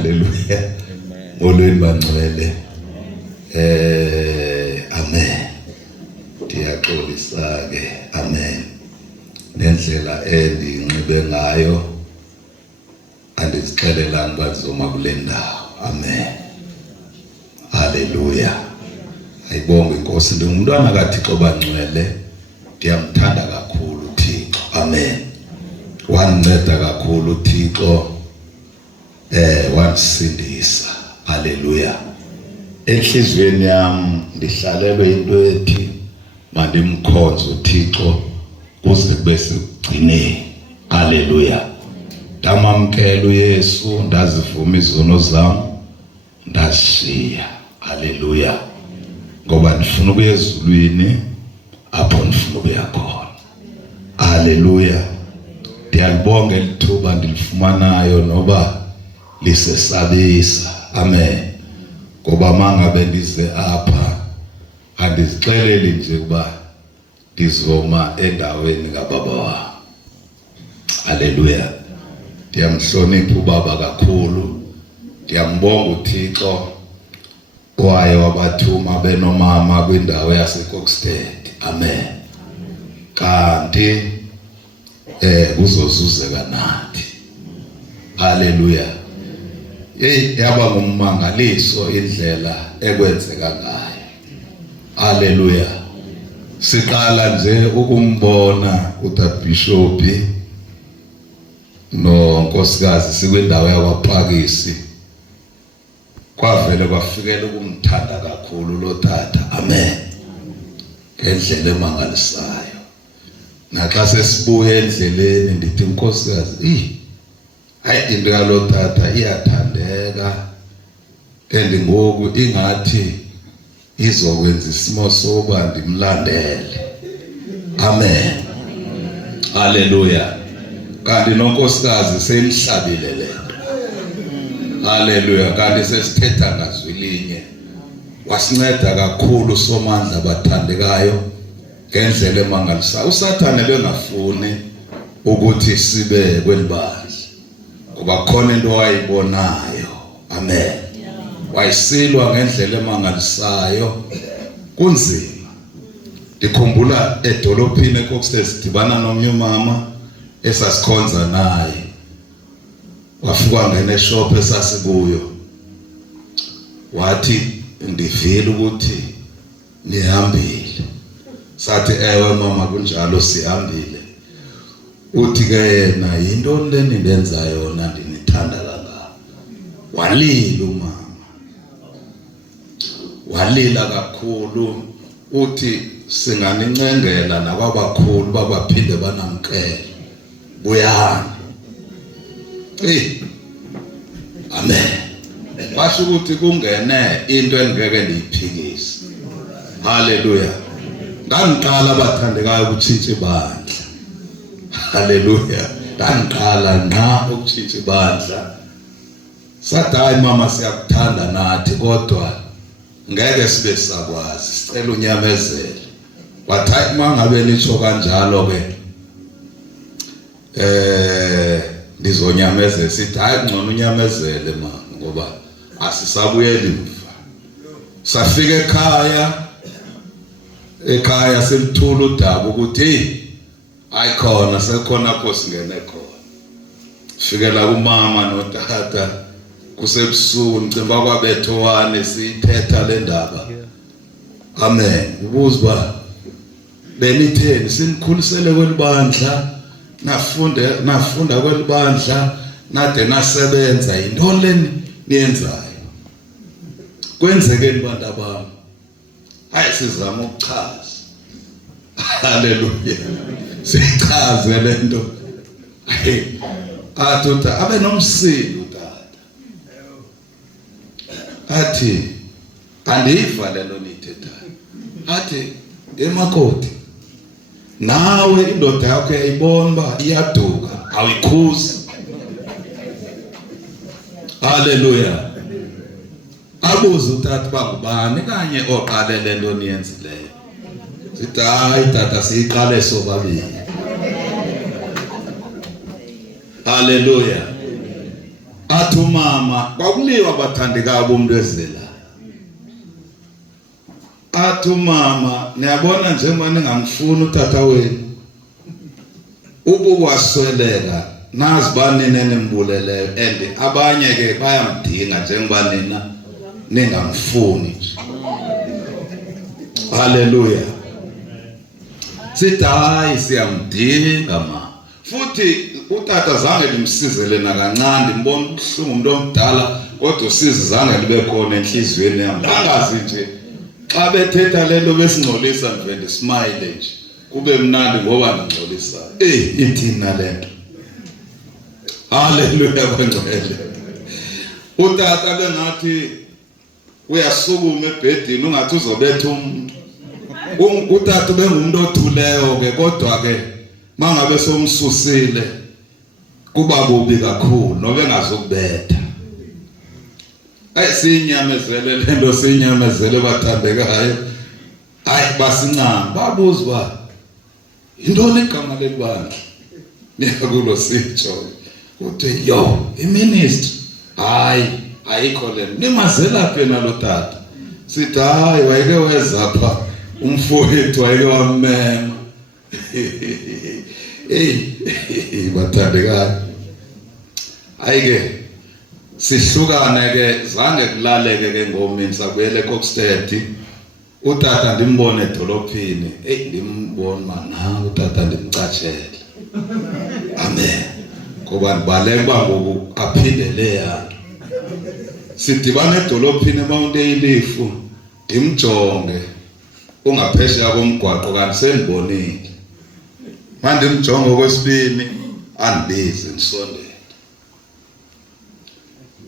haleluya molweni bangcwele amen ndiyaxolisa ke amen nendlela endinxibe ngayo andizixelelanga bazoma kule ndawo amen haleluya ayibonge inkosi ndingumntwana kaThixo bangcwele ndiyamthanda kakhulu uThixo amen wanceda kakhulu uThixo wansindisa haleluya enhlizweni yami ndihlalelwe into ethi mandimkhonze uThixo kuze kube sekugcineni haleluya ndamamkela uYesu ndazivuma izono zami ndashiya haleluya ngoba ndifuna ukuya ezulwini apho ndifuna ukuya khona haleluya ndiyalibonga elithuba ndilifumanayo noba lisesabisa amen ngoba mangabe ndize apha andizixeleli nje kuba ndizoma endaweni kababa wami haleluya ndiyamhlonipha ubaba kakhulu ndiyambonga uThixo waye wabathuma benomama kwindawo yaseKokstad amen kanti kuzozuzeka nathi haleluya yaba ngummangaliso indlela ekwenzeka ngayo haleluya siqala nje ukumbona uTabishop nonkosikazi sikwindawo yakwaPhakisi kwavele kwafikela ukumthanda kakhulu lo tata amen ngendlela emangalisayo naxa sesibuye endleleni ndithi nkosikazi hayi into yalo tata iyathandeka ngoku ingathi izokwenza isimo soba ndimlandele amen haleluya kanti nonkosikazi semhlabile lento haleluya kanti sesithetha ngazwi linye wasinceda kakhulu somandla abathandekayo ngendlela emangalisayo uSathane bengafuni ukuthi sibe kwelibandla ngoba khona into wayibonayo amen wayisilwa ngendlela emangalisayo kunzima ndikhumbula edolophini eKokstad sidibana nomnye umama esasikhonza naye wafika ngene shop esasikuyo wathi ndivile ukuthi nihambile sathi ewe mama kunjalo sihambile uthi ke yena into leni ndenza yona ndinithanda kangaka walila umama walila kakhulu uthi singanincengela nababakhulu babaphinde banamkele buyana amen basho ukuthi kungene into engeke ndiyiphikise haleluya ngangiqala abathandekayo ukutshintsha ibandla haleluya ngangiqala nqa ukutshintsha ibandla sathi hayi mama siyakuthanda nathi kodwa ngeke sibe sakwazi sicela unyamezele wathi hayi mangabe nitsho kanjalo ke ndizonyamezela sithi hayi ngcono unyamezele mama ngoba asisabuyeli mva safika ekhaya semthula udaba ukuthi ayikhona sekhona pho singene khona fikela kumama notata kusebusuku ngicimba kwabethowane sithetha le ndaba amen ubuzwa benitheni sinikhulisele kwelibandla nafunda kwelibandla nade nasebenza into leni niyenzayo kwenzekeni bantu abami hayi sizama ukuchaza haleluya sichaze lento athi abe nomsindo tata athi andiva lelo nithethayo athi emakoti nawe indoda yakho yayibona ba iyaduka awikhuzi haleluya abuza utata bangubani kanye oqalele lento niyenzileyo sithi hayi tata siyiqale sobabili haleluya athi umama kwakuliwa bathandekayo bomuntu ezela. Athi umama niyabona njengoba ningamfuni utata wenu ubukwasweleka nazi banine nimbuleleyo and abanye ke bayamdinga njengoba nina ningamfuni. Haleluya. Sithi hayi siyamdinga ma. Futhi utata zange limsizele nakancane mbona ubuhlungu umuntu omdala kodwa usizi zange libe khona enhlizweni yami. Angazi nje xa bethetha lento besingcolisa nje smile nje kube mnandi ngoba ngingcolisa. Ithina lento. Haleluya kwengcwele. Utata bengathi uyasukuma ebhedini ungathi uzobetha umuntu. Utata bengumuntu othuleyo ke kodwa ke mangabe somsusile kuba kubi kakhulu nobe engazokubetha. Sinyamezele lento sinyamezele bathandekayo. Basincane babuzwa intoni igama lebandla. Niyakulo sitsho uthi yo iministry ayikho le nimazela phe nalo tata. Sithi hayi wayeke wezapha umfowethu wayeke wamema. Bathandekayo. Ayike sihlukane ke zange kulaleke ke ngomini sakuyele eKokstad. Utata ndimbone edolophini. Ndimbone mana utata ndimcatshele. Amen. Ngoba ndibaleka ngoku aphindele yakhe. Sidibana edolophini eMount Elifu ndimjonge ungaphesheya komgwaqo kanti sendibonile. Manje ndimjonge okwesibini andibizi nisondele.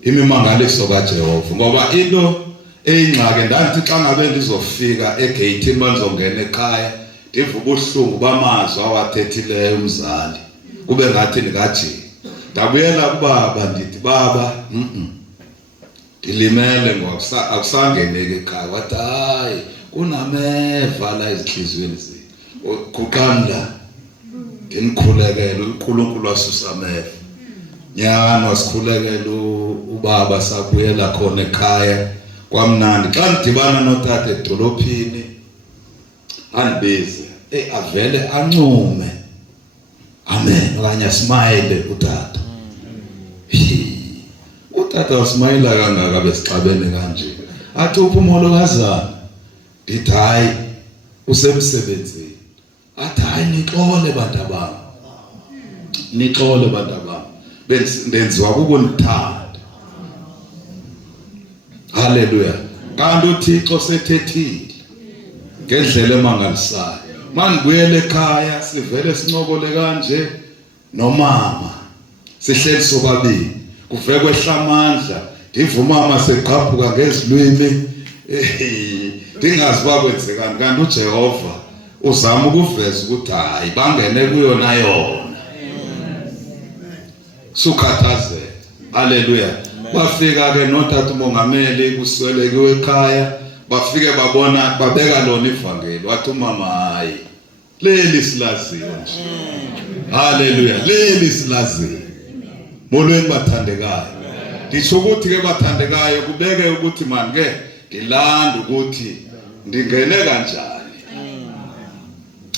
Imimangaliso kaJehova ngoba into eyingxaki ndathi xa ngabe ndizofika egate banizongena ekhaya ndivuka ubuhlungu bamazwi awathethileyo umzali kube ngathi ndikathi ndabuyela kubaba ndithi baba ndilimele ngoba akusangeneke ekhaya wathi hayi kunameva la ezinhlizweni zethu kuqanda nginikhulekele uNkulunkulu wasusa ameva nyana wasikhulekela ubaba sakuyela khona ekhaya kwamnandi xa ndibana notata edolophini andibize avele ancume. Amen. Okanye smile utata. Utata wasmile kangaka besixabene kanje. Athi uphumulo kazana. Ndithi hayi usemsebenzini. Athi hayi nixole bantu bami. Nixole bantu bami. Benziwa kukunithanda. Haleluya. Kanti uThixo sethethile ngendlela emangalisayo. Manibuyele ekhaya sivele sincokole kanje nomama sihleli sobabili kuveke kwehlamandla ndivumama seqhaphuka ngezilwimi ndingazi bakwenzekani kanti uJehova uzama ukuveza ukuthi hayi bangene kuyona yona sukhathazela. Haleluya. Bafika ke notata umongameli kuswelekiwe ekhaya bafike babona babeka lona ivangeli wathi umama hayi leli silaziyo nje. Haleluya. Leli silaziyo. Molweni bathandekayo. Ndisho ukuthi ke bathandekayo kubeke ukuthi manje ke ngilanda ukuthi ndingene kanjani.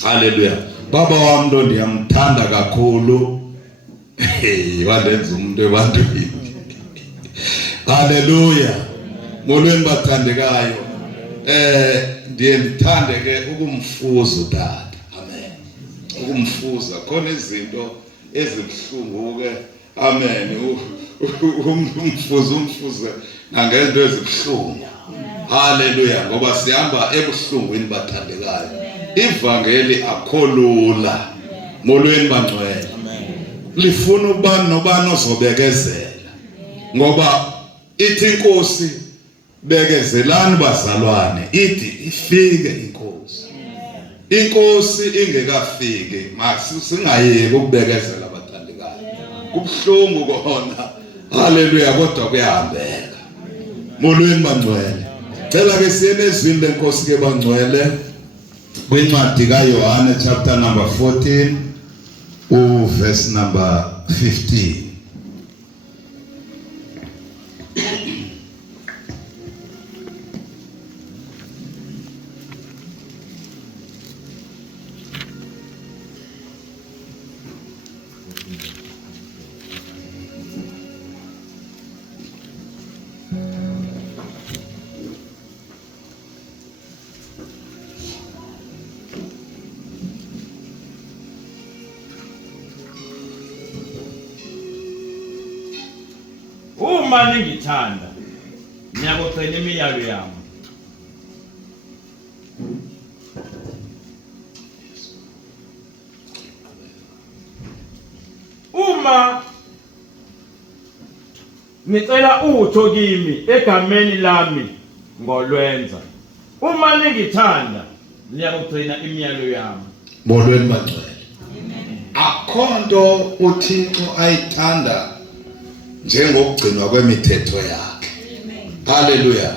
Haleluya. Baba wami lo ndiyamthanda kakhulu. Walenza umuntu ebantwini. Haleluya. Molweni bathandekayo. Ndiye ndithande ke ukumfuza utata. Amen. Ukumfuza khona izinto ezibhlungu ke. Amen. Umfuze nangento ezibhlungu. Haleluya. Ngoba sihamba ebuhlungwini bathandekayo. Ivangeli akholula. Molweni bangcwele. Lifuna ubani nobani ozobekezela. Ngoba ithi inkosi bekezelani bazalwane ithi ifike inkosi. Inkosi ingekafiki masingayeki ukubekezela abathandekayo. Kubhlungu kona. Haleluya kodwa kuyahambeka. Molweni bangcwele. Cela ke siye nezwini lenkosi ke bangcwele kwincwadi kaYohane chapter number 14 verse number 15. uma ningithanda ngiyakugcina imiyalo yami. Uma ngicela utho kimi egameni lami ngolwenza. Uma ningithanda ngiyakugcina imiyalo yami. Molweni bangcwele. Akhonto uThixo ayithanda njengokugcinwa kwemithetho yakhe. Haleluya.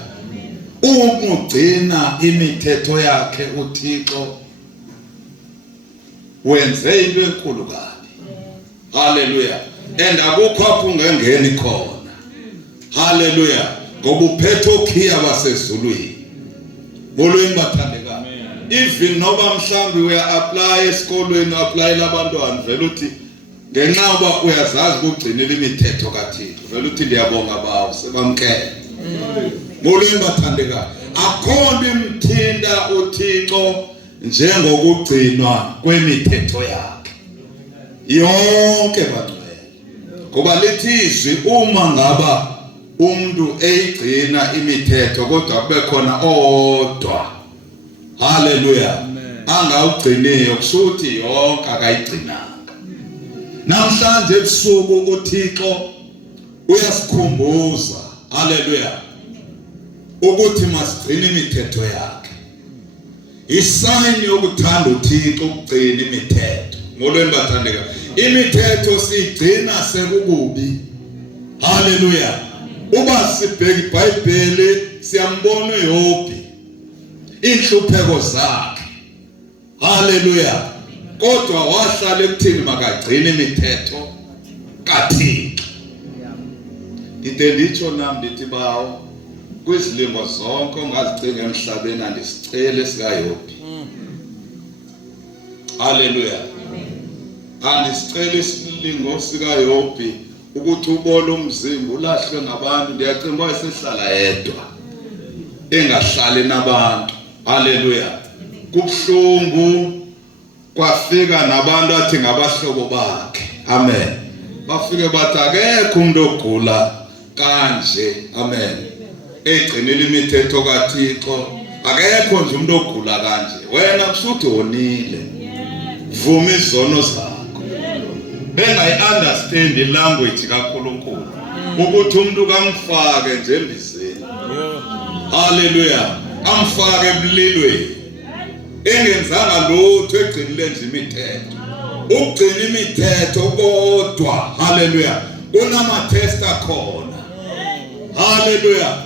Ukugcina imithetho yakhe uThixo wenze into enkulu kabi. Haleluya. And akukho apho ungengeni khona. Haleluya. Ngoba uphethe ukhiya basezulwini. Molweni bathandeka. Even noba mhlambi uya-apply esikolweni apply labantwana vele uthi ngenxa uba uyazazi ukugcinela imithetho kaThixo vele uthi ndiyabonga bawo sebamkele. Molweni bathandeka. Akho nto imthinta uThixo njengokugcinwa kwemithetho yakhe yonke bangcwele. Ngoba lithi izwi uma ngaba umuntu eyigcina imithetho kodwa kube khona odwa, haleluya, angawugciniyo kusuthi yonke akayigcinanga. Namhlanje ebusuku uThixo uyasikhumbuza, haleluya, ukuthi masigcine imithetho yakhe. Isayini yokuthanda uThixo ukugcina imithetho. Molweni bathandeka. Imithetho sigcina sekukubi. Haleluya. Uba sibheka iBhayibheli siyambona uYobi inhlupheko zakhe. Haleluya. Kodwa wahlala ekuthini makagcine imithetho kaThixo. Ngidenditsho nami ndithi bawo kwizilimo zonke ongazigcina emhlabeni andisicele sikaYobi. Haleluya. Andisicele isilingo sikaYobi ukuthi ubole umzimba ulahlwe ngabantu. Ndiyacimba wayesehlala yedwa engahlali nabantu. Haleluya. Kubuhlungu kwafika nabantu athi ngabahlobo bakhe. Amen. Bafike bathi akekho umuntu ogula kanje. Amen. Egcinela imithetho kaThixo. Akekho nje umuntu ogula kanje. Wena kusuthi wonile. Vuma izono zakho. Bengayi-understand ilanguage kaNkulunkulu ukuthi umuntu kamfake nje embizeni. Haleluya. Amfake ebulilweni engenzanga lutho egcinile nje imithetho. Ukugcina imithetho kodwa, haleluya, kunama-test akhona. Haleluya.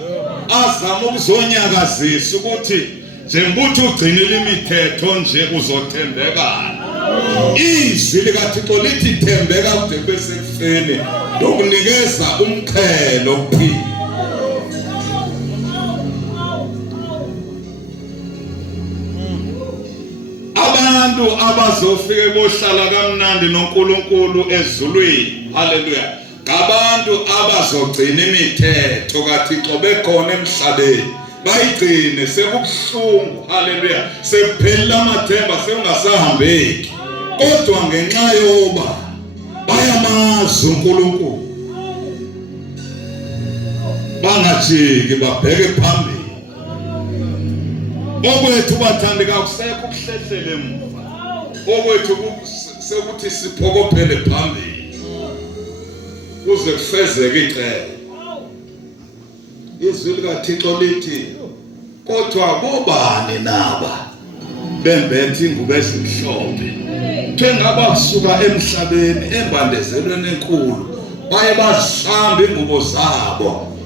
Azama ukuzonyakazisa ukuthi njengokuthi ugcinile imithetho nje uzothembekana. Izwi likaThixo lithi thembeka kude kwesekufeni lokunikeza umqhelo kuphila. Abantu abazofike bohlala kamnandi noNkulunkulu ezulwini, haleluya, ngabantu abazogcina imithetho kaThixo bekhona emhlabeni. Bayigcine sekubuhlungu, haleluya, sekuphelile amathemba sekungasahambeki. Kodwa ngenxa yoba bayamazi uNkulunkulu bangajiki babheke phambili. Okwethu bathandeka kusekho ukuhlehlele emuva. Okwethu sekuthi siphokophele phambili kuze kufezeke icebo. Izwi likaThixo lithi kodwa bobani naba bembethe ingubo ezimhlophe njengaba kusuka emhlabeni embandezelweni enkulu baye bazihlamba ingubo zabo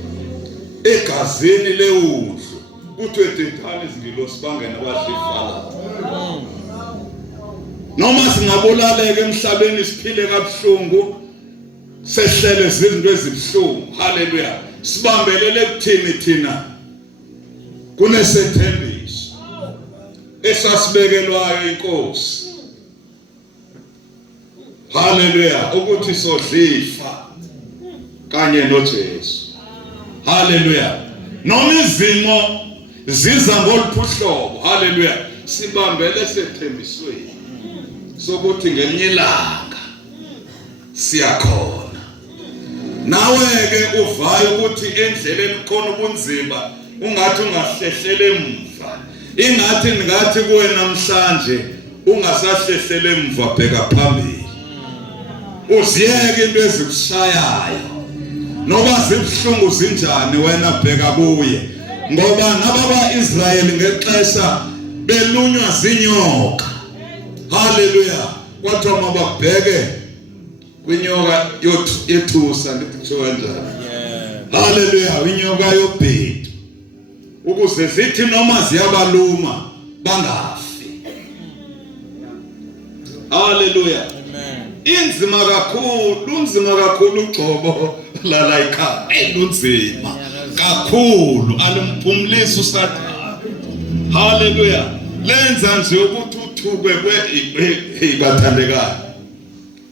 egazini lewundlu kuthi edithana izingilosi bangena badlifala. Noma singabulaleka emhlabeni siphile kabuhlungu sehlele izinto ezibuhlungu, haleluya, sibambelele kuthini thina kunesethembiso esasibekelwayo inkosi, haleluya, ukuthi sodlifa kanye noJesu. Haleluya. Noma izimo ziza ngoluphuhlobo, haleluya, sibambele sethembisweni sokuthi ngelinye ilanga siyakhona. nawe-ke uvayo ukuthi endleleni khona ubunzima ungathi ungahlehlele emva, ingathi kuwe namhlanje ungasahlehlele emva, bheka phambili, uziyeke into ezikushayayo noba zibuhlungu zinjani, wena bheka kuye, ngoba nababa-Israyeli ngexesha belunywa zinyoka. Haleluya. Kwathiwa mababheke kwinyoka yethusa, ngithi kusho kanjani? Haleluya. Inyoka yobhedu, ukuze zithi noma ziyabaluma bangafi. Haleluya. Inzima kakhulu ugcobo lala ekhaya. Lunzima kakhulu, alimphumlisi uSathane. Haleluya. Lenza nje ukuthi uthukwe bathandekayo,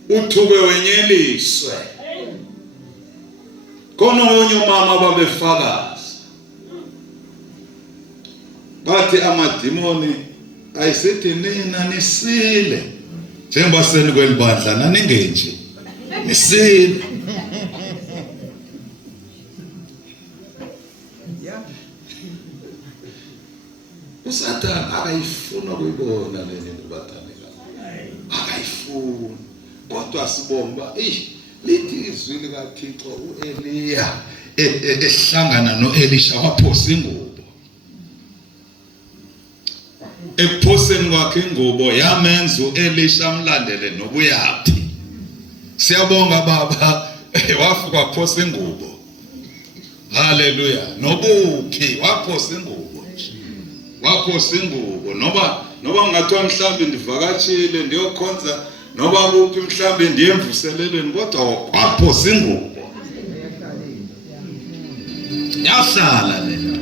uthukwe wenyeliswe. Khona onye umama babefakaza bathi amadimoni ayisithi nina nisile njengoba seni kwelibandla, naningenje nisile. uSathane akayifuna ukuyibona leni kubathandekayo, akayifuni. Kodwa sibomba lithi izwi likaThixo uEliya ehlangana noElisha waphosa ingubo. Ekuphoseni kwakhe ingubo yamenza uElisha amlandele nobuyaphi. Siyabonga baba, wafika waphosa ingubo. Haleluya. Nobuphi waphosa ingubo. Waphosa ingubo, noba ngathiwa mhlambe ndivakatshile ndiyokhonza, noba kuphi mhlambe ndiyemvuselelweni, kodwa waphosa ingubo. Yahlala lena,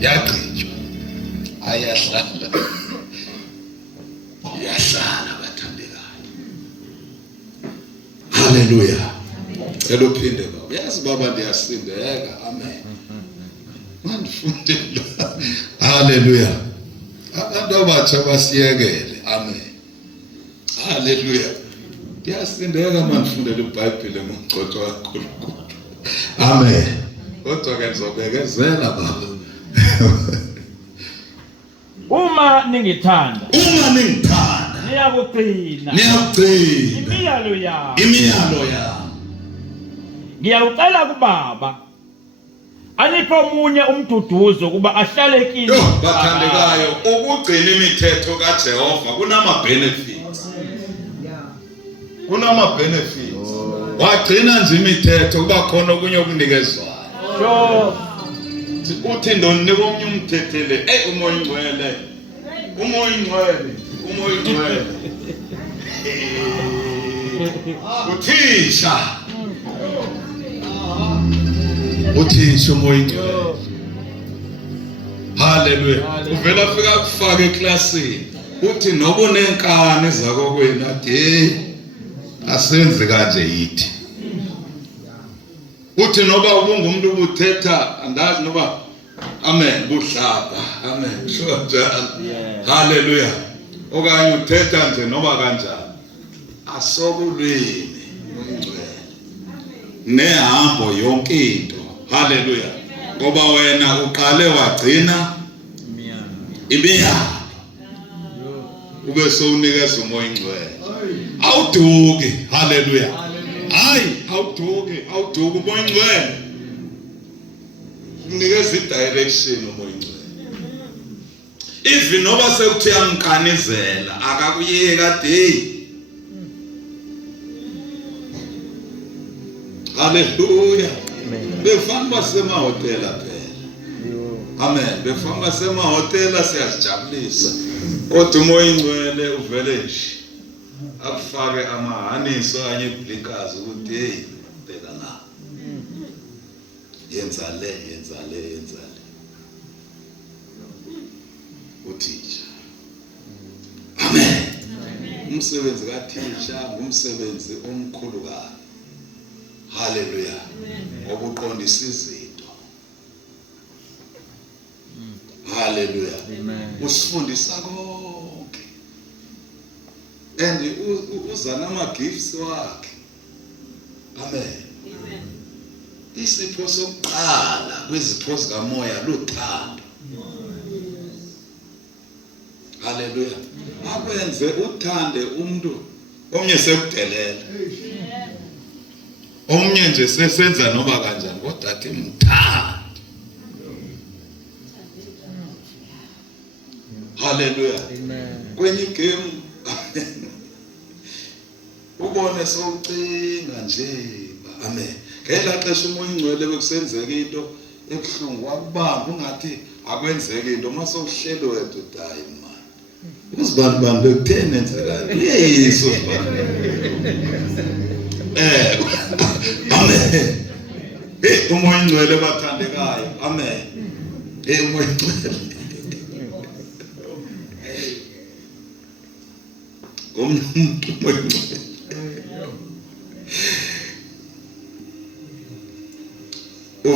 yagqitshwa. Ayahlala. Yahlala bathandekayo. Haleluya. Elophinde baba. Yazi baba ndiyasindeka. Amen. Mandifundela. Haleluya. Abantu abatsha basiyekele. Amen. Haleluya. Ndiyasindeka mandifundele iBhayibheli ngomgcotsho kaNkulunkulu. Amen. Kodwa ke ngizobekezela baba. Uma ningithanda niyakugcina imiyalo yami. Ngiyacela kuBaba aniphe omunye umduduzo kuba ahlale kini. Bathandekayo, ukugcina imithetho kaJehova kunama benefits. Wagcina nje imithetho kuba khona okunye okunikezwayo. Sure. Uthi ndonika omunye umthethele, umoya ingcwele. Uthisha umoya ingcwele. Haleluya. Uvela fika kufaka eklasini, uthi noba unenkani zakokwenu athi asenze kanje yithi. Uthi noba ubungumuntu ubuthetha andazi noba amen buhlaba, amen sho njalo. Haleluya. Okanye uthetha nje noba kanjani, asokulweni ingcwele nehambo yonke into. Haleluya. Ngoba wena uqale wagcina imiyalo, ube sowunikeza umoya ingcwele. Awuduki. Haleluya. Hayi, awuduki umoya ingcwele unikeza i-direction umoya ingcwele. Even noba sekuthi yamkanizela akakuyeka day. Haleluya. Befamba semahotela phela. Amen. Befamba semahotela siyajabulisa, kodwa umoya ingcwele uvele nje akufake amahaniso kanye iblinkers ukuthi bheka la. Yenza le. Uthisha. Amen. Umsebenzi kaThisha ngumsebenzi omkhulu kabi. Haleluya. Obuqondisa izinto. Haleluya. Usifundisa konke. And uza nama gifts wakhe. Amen. isipho sokuqala kwizipho zikamoya luthando. Haleluya. Akwenze uthande umuntu omnye sekudelela. Omnye nje sesenza noma kanjani kodwa athi mthande. Haleluya. Kwenye game ubone sowucinga nje. Amen. Ngela xesha umoya ingcwele bekusenzeka into ebuhlungu wakubamba ungathi akwenzeke into mase uhlelo wethu dayi man. Uzibani bekutheni enzekani? Yesu sibani. Amen. Umoya ingcwele bathandekayo. Amen. Umoya ingcwele. Umuntu umoya ingcwele.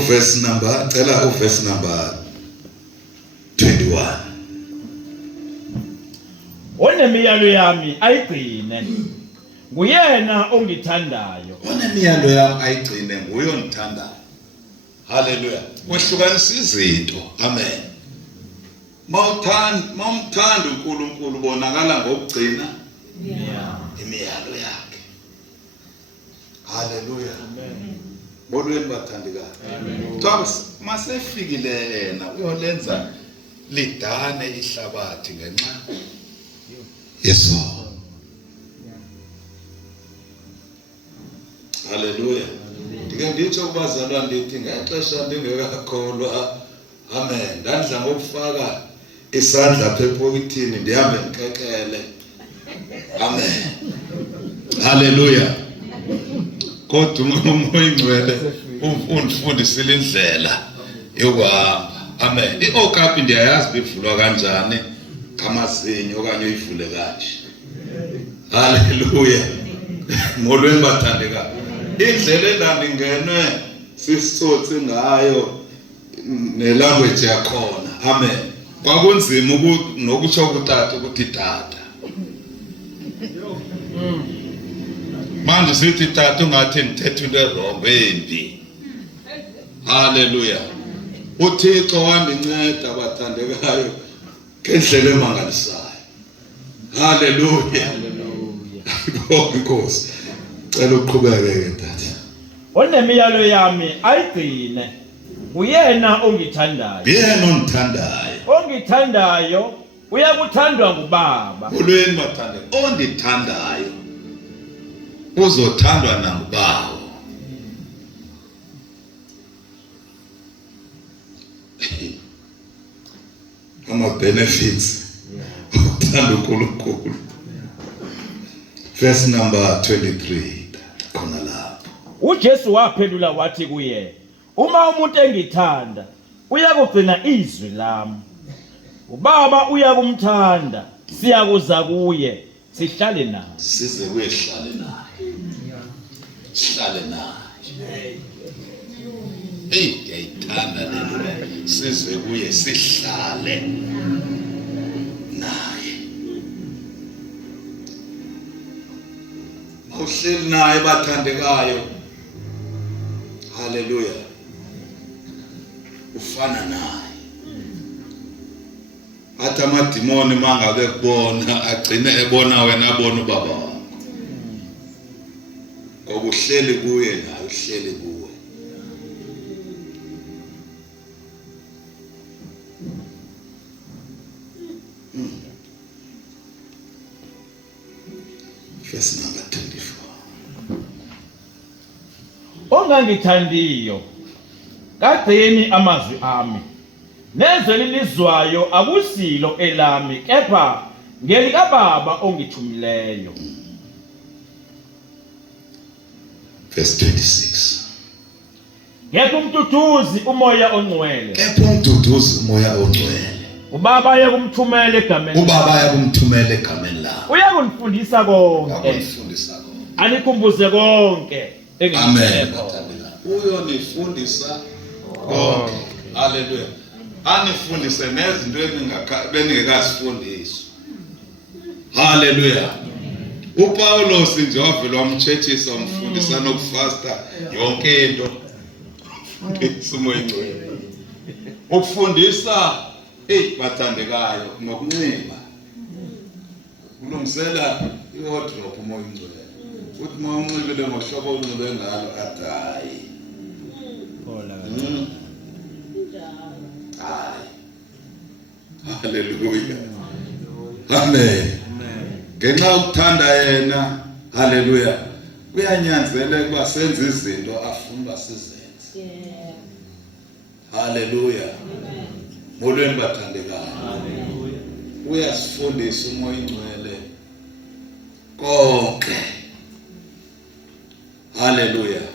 Verse number 21. Onemiyalo yami ayigcine. Nguyena ongithandayo. Onemiyalo yami ayigcine nguye ongithandayo. Haleluya. Kwehlukanisa izinto. Amen. Mawumthanda uNkulunkulu bonakala ngokugcina imiyalo yakhe. Haleluya. Amen. Molweni bathandekayo. Thomas masefikile yena uyolenza lidane ihlabathi ngenxa yeso. Haleluya. Ngike ngitsho kubazalwane ndithi ngexesha ndingekakholwa. Amen. Ndandla ngokufaka isandla phepokithini ndihambe ngikekele. Amen. Haleluya. Kodwa umoya ingcwele undifundisile indlela yokuhamba. Amen. Iokapi ndiyayazi bivulwa kanjani ngamazinyo okanye uyivule kanje. Haleluya. Molweni bathandekayo. Indlela endandingenwe sisitsotsi ngayo nelanguage yakhona. Amen. Kwakunzima nokutsho kutata ukuthi tata. Manje sithi tata ungathi ngithethe into wrong embi. Haleluya. uThixo wandinceda bathandekayo ngendlela emangalisayo. Haleluya. Haleluya. Inkosi. Cela uqhubeke ke tata. Onemiyalo yami ayigcine. Uyena ongithandayo. Yena ongithandayo. Ongithandayo uyakuthandwa nguBaba. Molweni bathandekayo. Ondithandayo uzothandwa nanguBaba. Ama benefits uthanda uNkulunkulu. Verse number 23 khona lapho uJesu waphendula wathi kuye, uma umuntu engithanda uyakugcina izwi lami. uBaba uyakumthanda, siyakuza kuye sihlale naye. Size kuyehlale naye. Sihlale naye. Yayithanda lento. Size kuye sihlale naye. Mawuhleli naye bathandekayo. Haleluya. Ufana naye. Athi amadimoni mangabe kubona agcine ebona wena abona uBaba wakho. Ngoba uhleli kuye naye uhleli kuwe. Verse number 24. Ongangithandiyo kagcini amazwi ami. Nezwe lilizwayo akusilo elami kepha ngelikaBaba ongithumileyo. Verse 26. Ngekho umduduzi umoya ongcwele. Kepha umduduzi umoya ongcwele. uBaba ayakumthumela egameni. uBaba ayakumthumela egameni lakho. Uyakufundisa konke. Uyakufundisa konke. Anikhumbuze konke engikutshela. Uyonifundisa konke. Haleluya. Anifundise nezinto beningekazifundiswa. Haleluya. uPaulos nje wavela wamtshethisa umfundisa nokufasta yonke into. ukufundisa umoya ingcwele. Ukufundisa bathandekayo ngokunxiba. Ulungisela i-wardrobe umoya ingcwele. Uthi uma unxibile ngohlobo onxibe ngalo hayi. Hallelujah. Amen. Ngenxa ukuthanda yena, hallelujah. Kuyanyanzeleka ukuba senze izinto afuna uba sizenze. Hallelujah. Molweni bathandekayo. Uyasifundisa umoya ingcwele konke. Hallelujah.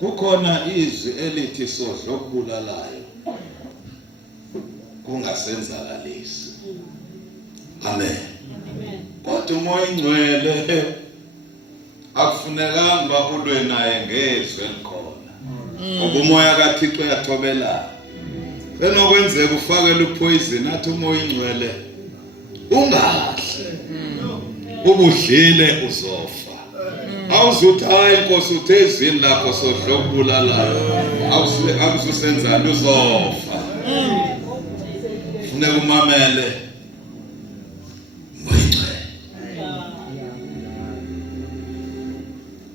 Kukhona izwi elithi sodla okubulalayo kungasenzakalisi. Amen. Kodwa umoya ingcwele akufunekanga ulwe naye ngezwi elikhona. Ngoba umoya kaThixo uyathobelana. Enokwenzeka ufakele upoison athi umoya ingcwele ungadli. Ubudlile uzofa. Awuzuthi hayi Nkosi uthe ezini lapho sodla okubulalayo. Awususenzani uzofa. Funeka umamele umoya ingcwele.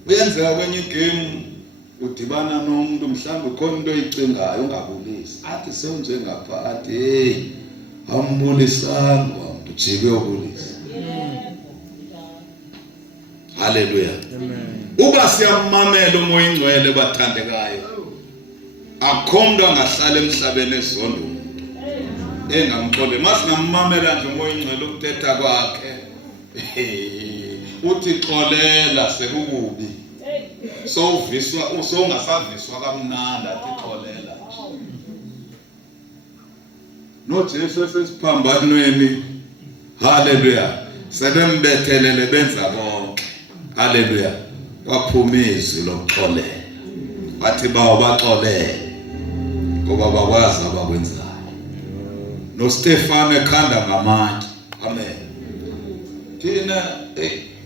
Uyenzeka kwenye igame udibana nomuntu mhlawumbe khona into oyicingayo ungabulisi. Athi senjengapha athi hey awumbulisanga ujike ubulisa. Hallelujah. Uba siyamamela umoya ingcwele bathandekayo. Akho umuntu angahlala emhlabeni ezondo umuntu. Engamxole masingamamela nje umoya ingcwele ukuthetha kwakhe. Uthi xolela sekukubi. Soviswa usongasaviswa kamnandi athi xolela nje. No Jesu sesiphambanweni. Hallelujah. Sebembethelele benza konke. Hallelujah. Kwaphuma izwi lokuxolela. Bathi baxolele ngoba bakwazi abakwenzayo. No Stefano ekhanda ngamatshe. Amen. Thina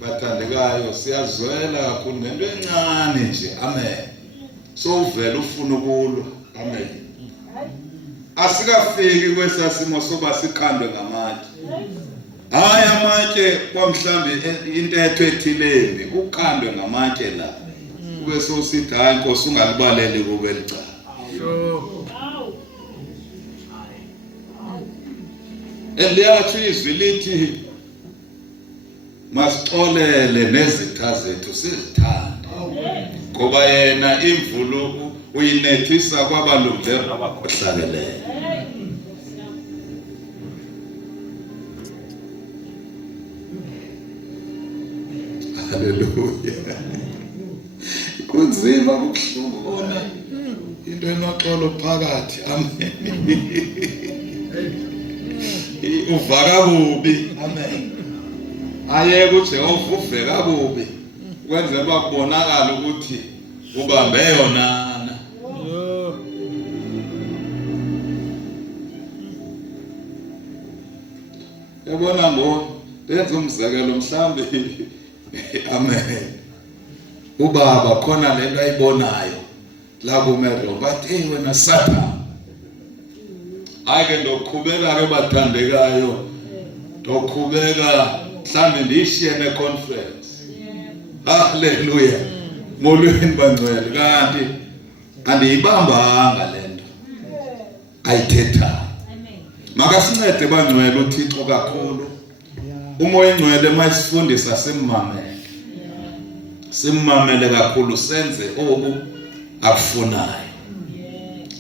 bathandekayo siyazwela kakhulu ngento encane nje. Amen. So uvela ufuna ukulwa. Amen. Asikafiki kwesasimo soba sikhandwe ngamatshe. Hayi amatshe kwamhlambi intetho ethileni ukhandwe ngamatshe la. Kube sosithi hayi Nkosi ungalibaleli kube licala. Eliyathi izwi lithi masixolele nezitha zethu sizithande. Ngoba yena imvulu uyinethisa kwabalungileyo nabakhohlakeleyo. Hallelujah. Kunzima kubuhlungu bona into enoxolo phakathi. Amen. Uvaka kubi. Amen. Ayeke uJehova uve kakubi. Kwenze bakubonakala ukuthi ubambe yonana. Yabona lenza umzekelo mhlambi. Amen. Ubaba khona lento ayibonayo la kumero bathi wena Satan. Ake ndoqhubeka ke bathandekayo. Ndoqhubeka mhlambi ndishiye neconference. Hallelujah. Molweni bangcwele kanti andiyibambanga lento. Ayithetha. Makasincede bangcwele uThixo kakhulu. Umoya ingcwele mayisifundisa simmamele. Simmamele kakhulu senze oku akufunayo.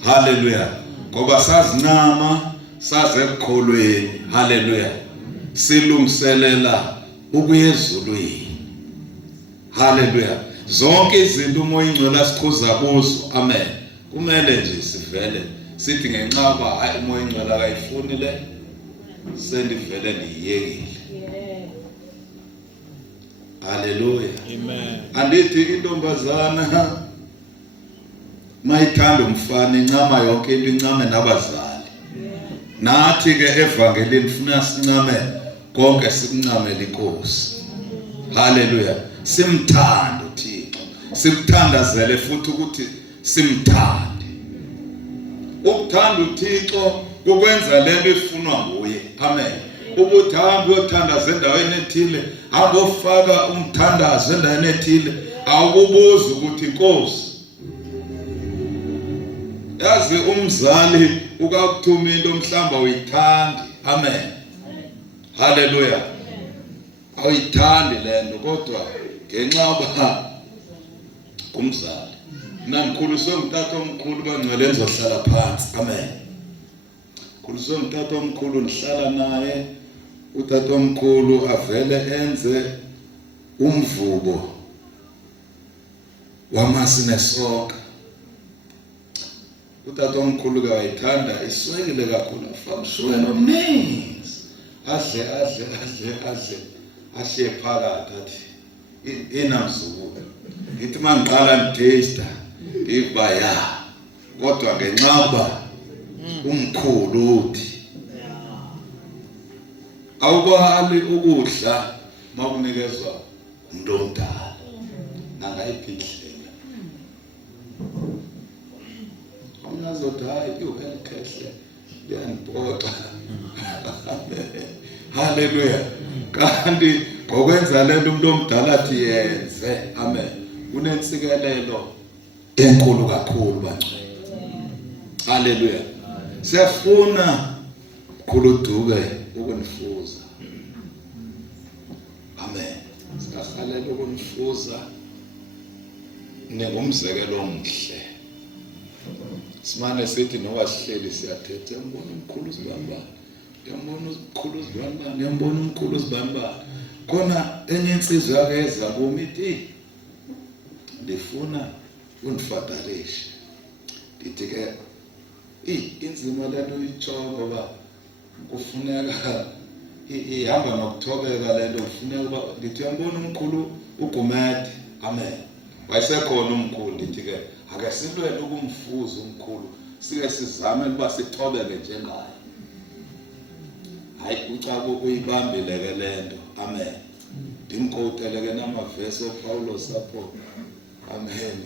Hallelujah. Ngoba sazinama saze ekukholweni. Hallelujah. Silungiselela ukuya ezulwini. Hallelujah. Zonke izinto umoya ingcwele asikhuza kuzo. Amen. Kumele nje sivele sithi ngenxaba hayi umoya ingcwele akayifuni le sendivele ndiyekile. Hallelujah. Amen. Andithi intombazana mayithanda umfana incama yonke into incame nabazali. Nathi ke evangelini funa sincame konke sikuncamela inkosi. Hallelujah. Simthanda uThixo. Simthandazele futhi ukuthi simthande. Ukuthanda uThixo kukwenza lento efunwa nguye. Amen. Ukuthi hambe uyothandaza endaweni ethile, hambe ufaka umthandazo endaweni ethile, awubuza ukuthi Nkosi, yazi umzali ukakuthuma into mhlamba uyithandi. Amen. Haleluya. Awuyithandi lento kodwa ngenxa yoba kumzali. Namkhuliswe umtata omkhulu bangcwele enzohlala phansi. Amen. Khuliswe umtata omkhulu nihlala naye, utata omkhulu avele enze umvubo wamasi nesoka. Utata omkhulu ke wayithanda iswekile kakhulu, afaka ushukela omningi. Adle ashiye phakathi athi inamzukulo. Ngithi mangiqala ngitaste ngiba ya, kodwa ngenxaba umkhulu uthi awubali ukudla makunikezwa umuntu omdala nangayiphihlele. Ungazothi hayi uhelikehle liyanipota. Haleluya. Kanti ngokwenza lento umuntu omdala athi yenze, amen, unensikelelo enkulu kakhulu bangcwele. Haleluya. Siyafuna khuluduke ukunifuza. Amen. Siyahalela ukunifuza ngomzekelo omuhle. Simane sithi noba sihleli siyathetha, ngibona umkhulu uzibanibani, ngiyambona umkhulu uzibanibani, ngiyambona umkhulu uzibanibani. Khona enye insizwa yakeza kimi ithi ndifuna undifadalishe. Ndithi ke inzima lento uyitshoko ngoba kufuneka ihamba nokuthobeka lento, kufuneka uba ndithi uyambona umkhulu uGumede. Amen. Wayesekhona umkhulu. Ndithi ke ake silwele ukumfuza umkhulu, sike sizame ukuba sithobeke njengaye. Hayi ucaba uyibambile ke lento. Amen. Ndimkhoteleke namavesi uPaulos apho. Amen.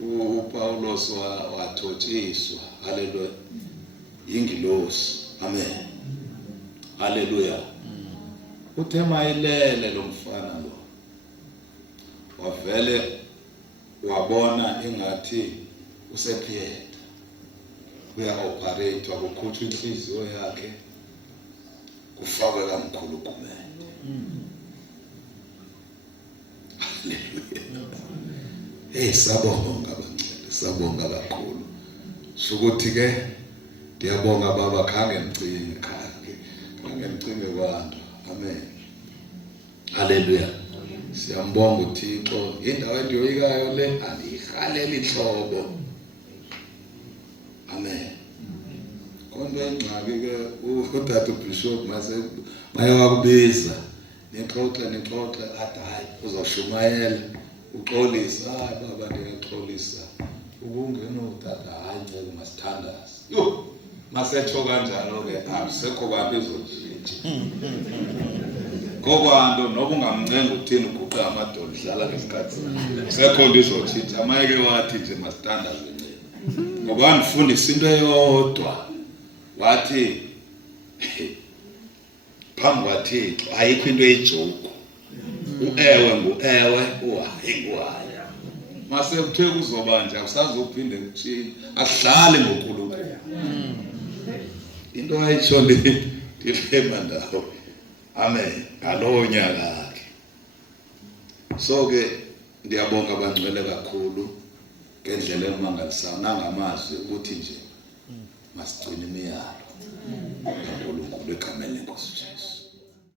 uPaulos wathotshiswa. Haleluya. Ingilosi. Amen. Haleluya. Uthe mayilele lo mfana lo, wavele wabona ingathi usephiyetha, uya-operate, wakukhutshwa inhliziyo yakhe, kufakwe kamkhulu uGumede. Haleluya. Sabonga bangcwele, sabonga kakhulu. Sukuthi ke ndiyabonga baba, khange ngicime kwanto. Amen. Haleluya. Siyambonga uThixo. Indawo endiyoyikayo le andiyihalela ihlobo. Amen. Konke engxaki ke utata uBishop mayewakubiza nixoxe athi hayi uzoshumayela uxolisa. Hayi baba ndiyaxolisa, ukungena utata hayi nceke masithandaze. Yo masetsho kanjalo ke akusekho kwanto ezojintsha. Kokwanto noba ungamncenga uthini uguqe amadolo dlala ngesikhathi sekho nto izojintsha. Amayeke wathi nje masithandaze nceke, ngoba andifundisa into eyodwa. Wathi phambi kwaThixo ayikho into eyijoku. Uewe nguewe, uhayi nguhayi. Mase kuthiwe kuzoba nje akusazophinde kutshintshe, ahlale ngoNkulunkulu. Into ayitsho ndilema ndawo. Amen. Ngalowo nyaka ke. So ke ndiyabonga abangcwele kakhulu ngendlela emangalisayo nangamazwi ukuthi nje masigcine imiyalo kaNkulunkulu egameni lenkosi.